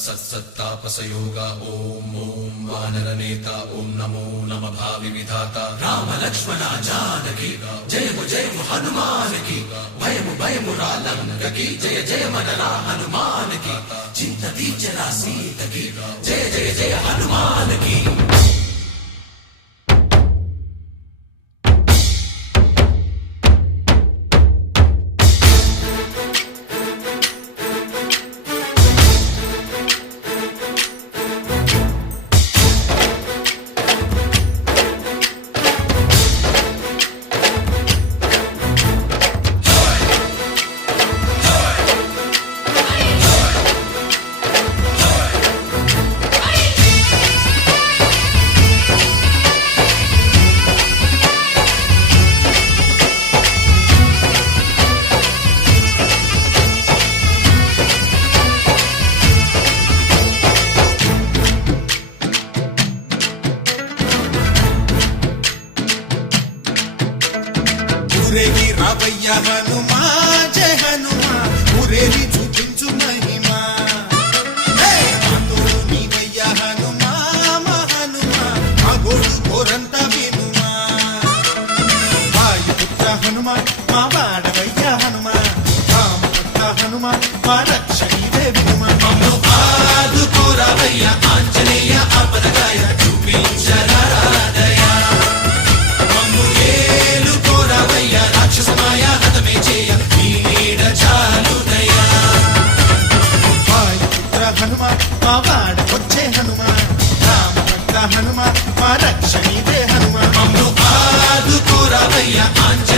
सत्तापसयोगा ओम ओम वानरनेता ओम नमो नमः भावि विधाता राम लक्ष्मण जानकी जय हनुमान की भयमु रालंक की जय मनरा हनुमान की चिंत दीचरा सीत की जय हनुमान की। ఊరేగి రావయ్య హనుమా జయ హనుమా ఊరేగి చూపించు మహిమా తోడు నీవయ్య హనుమా మా హనుమా మా గోడు కోరంత వినుమా వాయుపుత్ర హనుమా మా వాడవయ్య హనుమా రామపుత్ర హనుమా మా రక్షణీదే వినుమా మమ్ము ఆదుకోరావయ్య ఆంజనేయ అపరగాయ చూపించరాదయ మమ్ము ఏలుకోరావయ్య రాక్షసమాయ హతమే చేయ నీ నీడ చాలుదయ వాయుపుత్ర హనుమా మా వాడకొచ్చే హనుమా రామపుత్ర హనుమా మా రక్షణీదే హనుమా మమ్ము ఆదుకోరావయ్య ఆంజనేయ